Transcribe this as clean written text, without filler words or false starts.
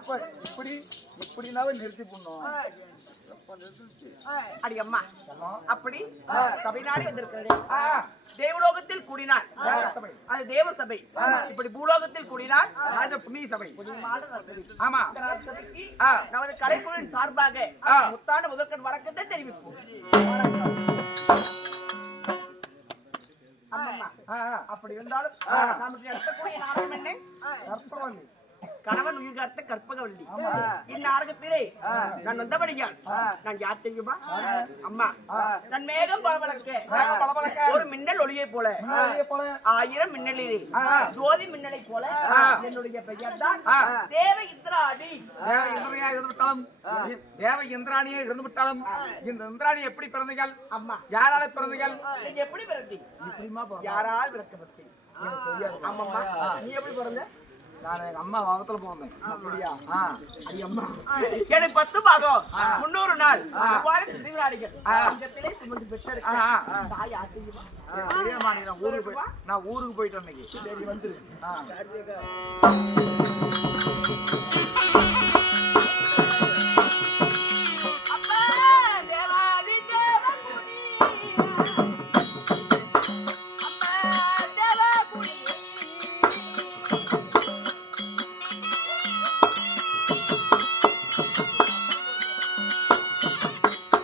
அப்ப இப்படினாவே நிறுத்தி போடணும். அடி அம்மா அப்படி சபைநாடி வந்திருக்கிறேன். தேவலோகத்தில் கூடினார் அது தேவ சபை, இப்படி பூலோகத்தில் கூடினார் அது புண்ணிய சபை. ஆமா, நமது கலைக்குழுவின் சார்பாக முத்தான முதற்கண் வணக்கத்தை தெரிவிப்போம். அப்படி இருந்தாலும் நமக்கு இருக்கக்கூடிய நாடகம் என்ன? கற்பகவல்லி, கணவன் உயிர்காத்த கற்பகவல்லி. இந்நாடகத்திலே நான் வந்தபடியால் நான் யார் தெரியுமா? அம்மா, நான் மேகம் பளபளக்க ஒரு மின்னல் ஒளியை போல 1000 மின்னலிலே ஜோதி மின்னலை போல என்னுடைய பெயர் தான் தேவ இந்திராணி. தேவ இந்திராணியே இருந்து விட்டாலும் இந்த இந்திராணி எப்படி பிறந்தீர்கள்? அம்மா, யாரால பிறந்தீர்கள்? நீங்க எப்படி பிறந்தீங்க? யாரால் பிறக்கப்பட்டீங்க? அம்மா, நீ எப்படி பிறந்த? நான் எங்க அம்மா வாகத்துல போனேன். அப்படியா? அம்மா, எனக்கு 10 பாகம் 300 நாள் திருவிழாடிகள் சுமந்து பெற்ற தாய் ஆட்டியுமா தெரியாமா? நான் ஊருக்கு போயிட்டேன் அன்னைக்கு. சரி, வந்துரு.